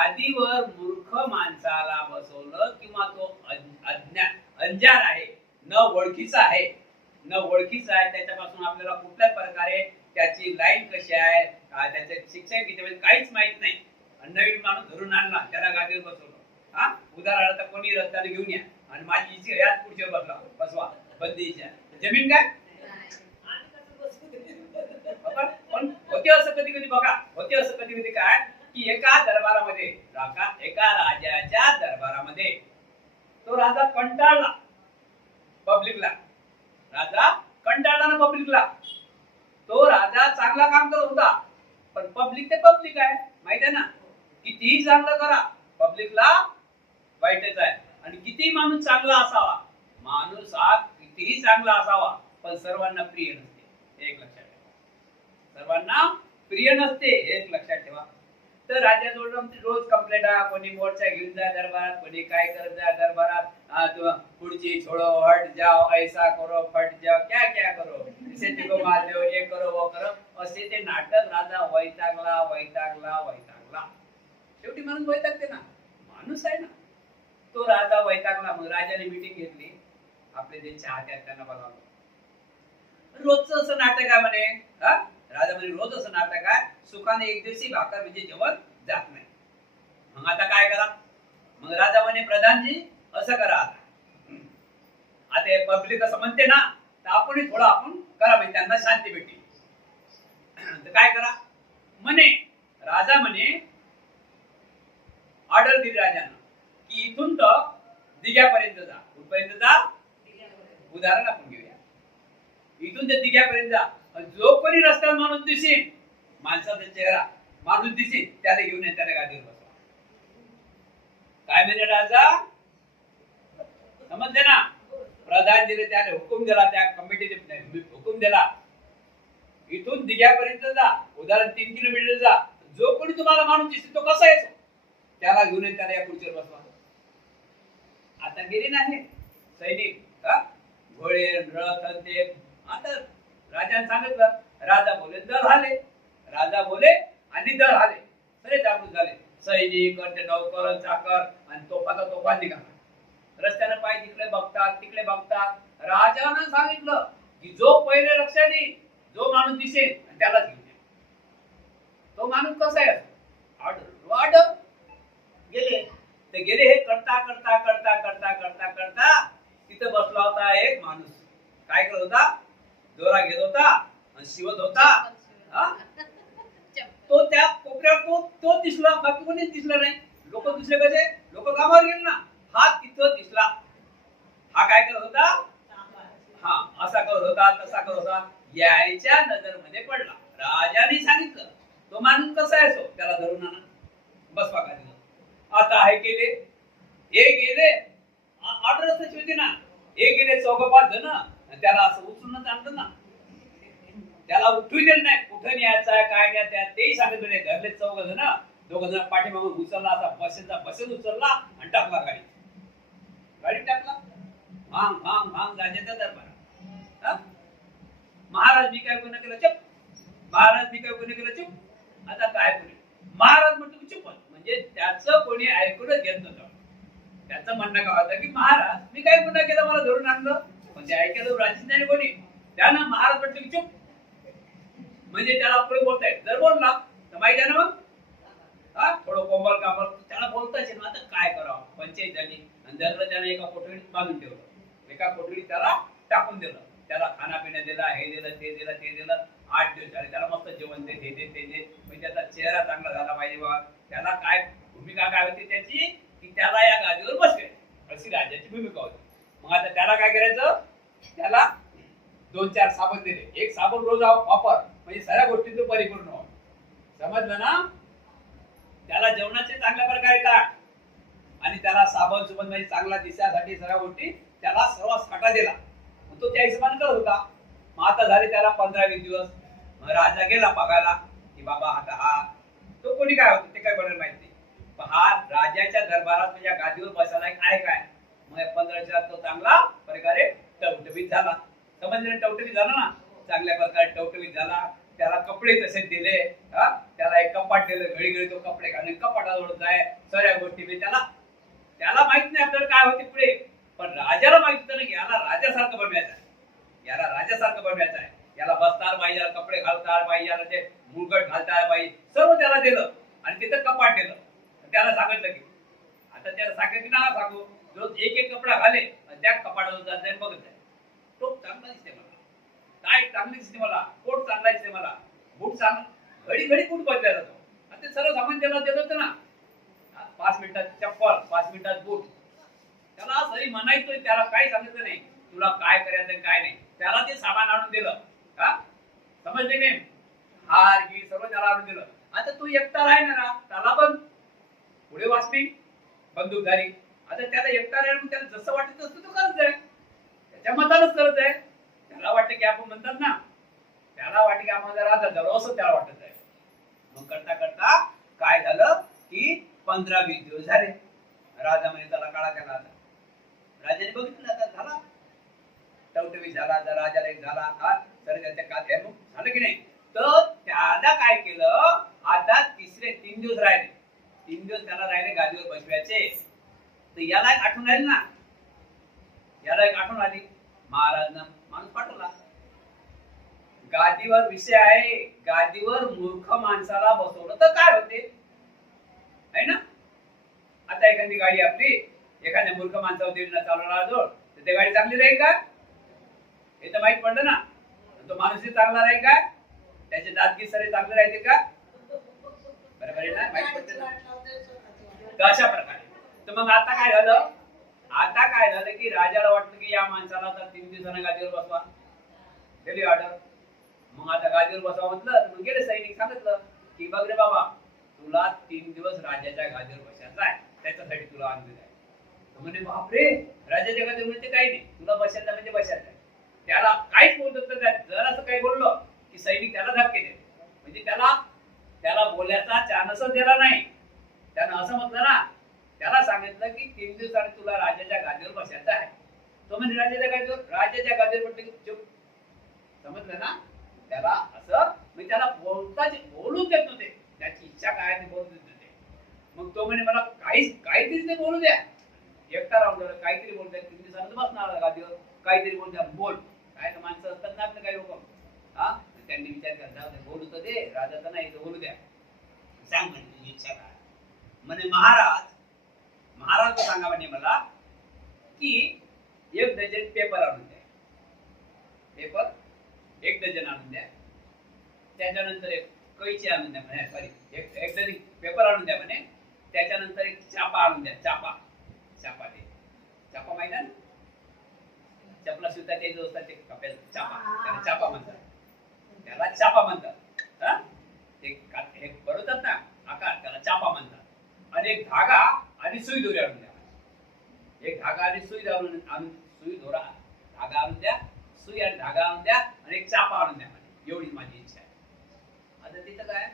गादीवर मूर्ख माणसाला बसवलं किंवा तो अंजार आहे, न ओळखीचा आहे, त्याच्यापासून आपल्याला कुठल्याच प्रकारे त्याची लाईन कशी आहे, त्याचे शिक्षण किती म्हणजे काहीच माहित नाही. नवीन माणूस धरून आणला, त्याला गादीवर बसवलं. हा उदाहरणार्थ कोणी रस्त्याने घेऊन या आणि माझी इच्छा याच पुढच्या बसवा बंदीच्या जमीन काय पण होते असं कधी कधी बघा, होते असं कधी कधी काय की एका राजाच्या दरबारामध्ये तो राजा कंटाळला पब्लिकला. तो राजा चांगला काम करत होता, पण पब्लिक ते पब्लिक आहे, माहित आहे ना. कितीही चांगलं करा, पब्लिकला वाईटच आहे. आणि कितीही माणूस चांगला असावा, माणूस हा कितीही चांगला असावा, पण सर्वांना प्रिय नसते, एक लक्षात ठेवा. सर्वांना प्रिय नसते, एक लक्षात ठेवा. तर राजाजवळ रोज कंप्लेंट आहे, कोणी मोर्चा घेऊन जा दरबारात, कोणी काय करत जा दरबारात, पुढची छोड़ो हट जाओ, ऐसा करो फट जाओ, क्या क्या करो, इसे को मार दो, ये करो वो करो, असे ते नाटक. राजा वैतागला. शेवटी माणूस वैतागते ना, माणूस आहे ना. तो राजा वैतागला. मग राजाने मीटिंग घेतली, आपले जे चाहते आहेत त्यांना बोलावलं. रोजचं असं नाटक आहे म्हणे. राजा म्हणे रोज असं नाटक आहे, सुखाने एक दिवशी भाकर म्हणजे जेवण जात नाही. मग आता काय करा? मग राजा म्हणे प्रधानजी असं करा, आता पब्लिक असं म्हणते ना, तर आपण करा म्हणजे त्यांना शांती भेटेल. तर काय करा म्हणे राजा म्हणे, ऑर्डर दिली राजानं की इथून तर दिघ्यापर्यंत जा. कुठपर्यंत जा? उदाहरण आपण घेऊया, इथून ते दिघ्यापर्यंत जा. जो कोणी रस्त्यावर माणूस दिसेल, माणसाचा चेहरा माणूस दिसेल, त्याला घेऊन या, त्याला गादीवर बसवा. काय म्हणे राजा, समजले ना. प्रधान दिले, त्याने हुकूम दिला, त्या कमिटीने हुकूम दिला, इथून दिघ्यापर्यंत जा, उदाहरण 3 किलोमीटर जा. जो कोणी तुम्हाला माणूस दिसेल तो कसा येतो, त्याला घेऊन येत, त्याला या खुर्चीवर बसवा. आता गेले नाही सैनिक, घोडे रथ ते. आता राजाने सांगितलं, राजा बोले दल हाले, आणि दल हाले, सगळे जागृत झाले. सैनिक, नौकर, चाकर आणि तोफा निघाला. रस्त्याने पाय तिकडे बघतात. राजानं सांगितलं की जो पहिले लक्षात येईल, जो माणूस दिसेल त्यालाच घेऊन या. तो माणूस कसा आहे, ऑर्डर गेले. हे करता तिथं बसला होता एक माणूस. काय करत होता? दोरा घेत होता आणि शिवत होता. तो त्या कोपऱ्यावर तो दिसला, बाकी कोणीच दिसलं नाही. लोक दुसरे कसे, लोक कामावर गेले ना. हा तिथं दिसला. हा काय करत होता? असा करत होता, तसा करत होता. यायच्या नजरमध्ये पडला. राजाने सांगितलं तो माणूस कसा आहे, सो त्याला धरून आणा, बसवा का. आता हे गेले ऑर्डर तशी होती ना. हे गेले 4-5 जण, त्याला असं उचलून आणलं ना, त्याला उठू दिलं नाही. कुठं न्यायचं आहे, काय न्यायचं तेही सांगितलं नाही. घरले 4 जण, 2 जण पाठीमागून उचलला, असा बसेत उचलला आणि टाकला गाडीत टाकला. भांग राजाच्या दरबारात. महाराज मी काय गुन्हा केला, चुप. आता काय कोणी महाराज म्हणतो चुप, म्हणजे त्याचं कोणी ऐकूनच घेत नव्हतं. त्याचं म्हणणं काय होतं की महाराज मी काय गुन्हा केला, मला धरून आणलं, पण ते ऐकायला राजीच नाही कोणी. त्यानं महाराज म्हणतो की चुप, म्हणजे त्याला पुढे बोलताय. जर बोलला तर माहिती आहे ना, मग थोडं कोंबल कांबल त्याला बोलताच. आता काय करावं, पंचायत झाली आणि दरला त्याने एका कोठडीत बांधून ठेवलं, एका कोठडीत त्याला टाकून दिलं. त्याला खानापिणं दिला, हे दिलं, ते दिलं. 8 दिवस झाले, त्याला मस्त जेवण दे, हे दे, म्हणजे त्याचा चेहरा चांगला झाला पाहिजे बा. त्याला काय भूमिका काय होती त्याची, की त्याला या गादीवर बसवे, अशी राजाची भूमिका होती. मग आता त्याला काय करायचं, त्याला 2-4 साबण दिले. एक साबण रोज वापर, म्हणजे सगळ्या गोष्टींचं परिपूर्ण व्हावं. समजलं ना. त्याला जेवणाचे चांगल्या प्रकारे टाक आणि त्याला साबण सुबन म्हणजे चांगला दिसण्यासाठी सगळ्या गोष्टी त्याला सर्व साठा दिला. तो त्या हिशोबाने करत होता. मग आता झाले त्याला 15-20 दिवस. मग राजा गेला बघायला की बाबा आता हा तो कोणी काय होतं ते काय कोणाला माहित नाही. पण हा राजाच्या दरबारात म्हणजे गादीवर बसायला आहे काय. मग 15 दिवसात तो चांगला प्रकारे टवटवीत झाला. समजलं, टवटवीत झाला ना, चांगल्या प्रकारे टवटवीत झाला. त्याला कपडे तसे दिले, त्याला एक कपाट दिलं, घडी घडी तो कपडे घालून कपाटाजवळ जाय, सगळ्या गोष्टी मी त्याला माहित नाही आपल्याला काय होते पुढे, पण राजाला माहित होतं ना की याला राजासारखं बनवायचं आहे, याला राजासारखं बनवायचं आहे, याला बसतार पाहिजे, याला कपडे घालता पाहिजे, याला ते मुळगट घालता पाहिजे, सर्व त्याला दिलं आणि तिथं कपाट दिलं. त्याला सांगितलं की आता त्याला सांगितलं की ना सांगू, जो एक एक कपडा घाले त्या कपाटावर जात जाईल, बघत जाईल, टोप चांगला दिसते मला, टाय चांगली दिसते मला, कोट चांगला दिसते मला, बूट चांगला, घडी घडी बूट बदलला जातो. आणि ते सर्व सामान त्याला देत होतं ना, 5 मिनिटात चप्पल, 5 मिनिटात बूट, त्याला सरी म्हणायचोय, त्याला काही सांगितलं नाही तुला काय करायचं काय नाही, त्याला ते सामान आणून दिलं. समजले नाही, हार घी सर्व त्याला आणून दिलं. आता तू एकटा राहणार, त्याला पण पुढे वाचली बंदूकधारी, आता त्याला एकटा राहील, त्याला जसं वाटत तसं तो करत आहे, त्याच्या मतानच करत आहे. त्याला वाटतं की आपण म्हणतात ना, त्याला वाटतं की आपण राजा झालो असं त्याला वाटत आहे. मग करता करता काय झालं की 15-20 दिवस झाले, राजा म्हणे त्याला काळा केला. आता राजाने बघितलं, आता झाला टवटवी झाला, आता राजाला एक झाला, तर त्याच्या कात झालं की नाही. तर त्याला काय केलं, आता 3 दिवस राहिले, 3 दिवस त्याला राहिले गादीवर बसवायचे. तर याला एक आठवण आली ना, याला एक आठवण आली, महाराजनं माणूस पाठवला. गादीवर विषय आहे, गादीवर मूर्ख माणसाला बसवलं तर काय होते आहे ना. आता एखादी गाडी आपली एखाद्या मूर्ख माणसावर चालवणार जोड, तर ते गाडी चांगली राहील का, हे तर माहित पडलं ना. तो माणूसही चांगला राहील का, त्याचे दातगी सरे चांगले राहते का, बरोबर आहे ना, माहित पडते ना. तर अशा प्रकारे तर मग आता काय झालं, आता काय झालं की राजाला वाटलं की या माणसाला आता 3 दिवसांना गादीवर बसवा, दिली ऑर्डर. मग आता गादीवर बसवा म्हटलं, मग गेले सैनिक, सांगितलं की बघ रे बाबा, तुला 3 दिवस राजाच्या गादीवर बसायचं आहे, त्याच्यासाठी तुला आणलेलं आहे. म्हणजे बापरे, राजाच्या गादीवर म्हणजे काही नाही, तुला बसायचं म्हणजे बसायचं आहे. त्याला काहीच बोलत नाही, जर असं काही बोललं की सैनिक त्याला धक्के देते, म्हणजे त्याला बोलायचा चान्सच दिला नाही. त्यानं असं म्हटलं ना, त्याला सांगितलं की 3 दिवसांनी तुला राजाच्या गादीवर बसायचं आहे. तो म्हणजे राजाच्या गादीवर म्हटलं की चुप, समजलं ना. त्याला असं मी त्याला बोलू देत नव्हते, त्याची इच्छा काय ते बोलू देत नव्हते. मग तो म्हणे मला काहीतरी ते बोलू द्या, एकटा राहून काहीतरी बोलू द्या, 3 दिवसांनी बसणार गादीवर, काहीतरी बोलू द्या, बोल. काय तर माणसं असतात ना आपले काही लोक, त्यांनी विचार करता बोलू तर दे, राजा तर नाही, बोलू द्या, सांग म्हणजे तुझी इच्छा काय. म्हणे महाराज सांगा म्हणे मला की 1 डझन पेपर आणून द्या, पेपर 1 डझन आणून द्या, त्याच्यानंतर एक कैची आणून द्या म्हणे, सॉरी एक डझन पेपर आणून द्या म्हणे, त्याच्यानंतर एक चापा आणून द्या, चापा माहिती आहे ना, चपला शिवता ते जो असतात ते कपेल चापा, त्याला चापा म्हणतात, त्याला चापा म्हणतात. ते बरोबर ना आकार, त्याला चापा म्हणतात. आणि एक धागा आणि सुई दोरी आणून द्या, एक धागा आणि सुई सुई दोरा, धागा आणून द्या, सुई आणि धागा आणून द्या, आणि एक चापा आणून द्या म्हणजे, एवढी माझी इच्छा आहे. आता तिथं काय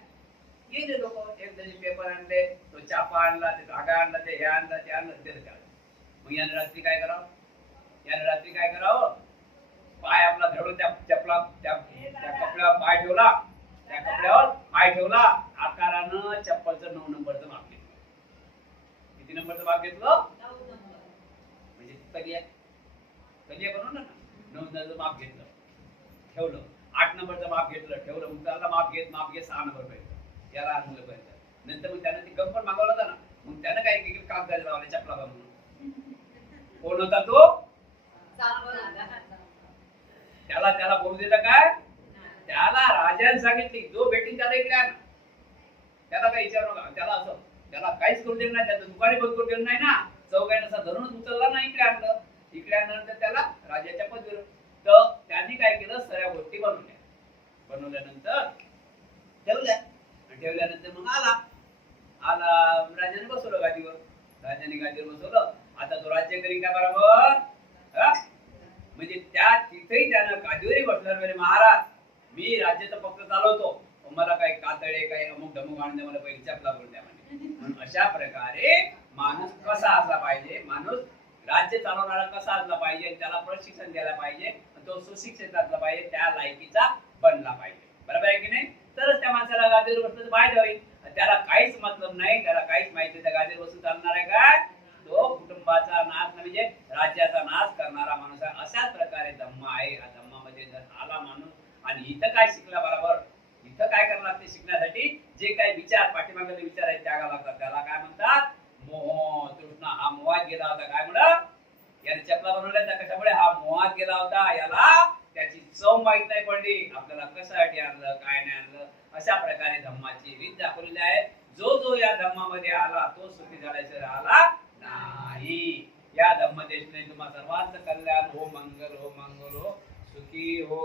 गेले लोक, 1 डझन पेपर आणले, तो चापा आणला, ते धागा आणला, ते हे आणला, ते आणलं, ते झालं. मग याने रात्री काय करावं, पाय आपला धरून त्या कपड्यावर पाय ठेवला, त्या कपड्यावर पाय ठेवला, आकारानं चप्पलचं 9 नंबरचं माप घेतलं. किती नंबरचं माप घेतलं, म्हणजे कलिया बनवलं ना, 9 नंबरचं माप घेतलं, ठेवलं. 8 नंबरचं माप घेतलं, ठेवलं. मग त्याला माप घेत 6 नंबर पाहिजे, याला आणलं पाहिजे. नंतर मग त्यानं ती गप्पा मागवला होता ना, मग त्यानं काय केलं, कागदाला लावले चपला बनवून. कोण होता तो, त्याला बोलू दिलं काय, त्याला राजाने सांगितली जो भेटीन त्याला इकडे आण, त्याला काही विचारू नका, त्याला काहीच करू दिलं नाही, त्याचं दुकाने बंद करू दिलं नाही ना, चौघाने असा धरूनच उचलला ना, इकडे आणल्यानंतर त्याला राजाच्या पदवीवर. तर त्यांनी काय केलं, सगळ्या गोष्टी बनवल्यानंतर ठेवल्यानंतर मग आला राजाने बसवलं गादीवर, बसवलं. आता तो राज्य करी का बरोबर, म्हणजे तिथेही त्यानं गादीवरही बसणार, म्हणजे महाराज मी राज्याचं फक्त चालवतो, मला काही कातळे काही अमुक धमुक आणून द्या, मला पहिली चपला बोलून द्या म्हणजे. अशा प्रकारे माणूस कसा असला पाहिजे, माणूस राज्य चालवणारा कसा असला पाहिजे, त्याला प्रशिक्षण द्यायला पाहिजे, तो सुशिक्षित असला पाहिजे, त्या लायकीचा बनला पाहिजे. बरोबर आहे की नाही? तरच त्या माणसाला गादीवर बसण्याचं फायदा होईल. त्याला काहीच मतलब नाही, त्याला काहीच माहिती, त्या गादीवर बसून चालणार आहे काय? तो कुटुंबाचा नाश म्हणजे राज्याचा नाश करणारा माणूस आहे. अशाच प्रकारे धम्म आहे. हा धम्मामध्ये जर आला माणूस आणि इथं काय शिकला बरोबर, इथं काय करावं लागते शिकण्यासाठी? जे काही विचार पाठीमागले विचार आहेत त्यागा लागतात. त्याला काय म्हणतात? मोह तृष्णा. हा मोहात गेला होता. काय म्हणलं? याने चपला बनवल्या त्या कशामुळे? हा मोहात गेला होता. याला त्याची चव माहित नाही पडली, आपल्याला कशासाठी आणलं काय नाही आणलं. अशा प्रकारे धम्माची रीत दाखवलेली आहे. जो जो या धम्मामध्ये आला तो सुखी झाल्याशिवाय आला नाही. या धम्मदेशने तुम्हा सर्वांचं कल्याण हो, मंगल हो, मंगल हो, सुखी हो.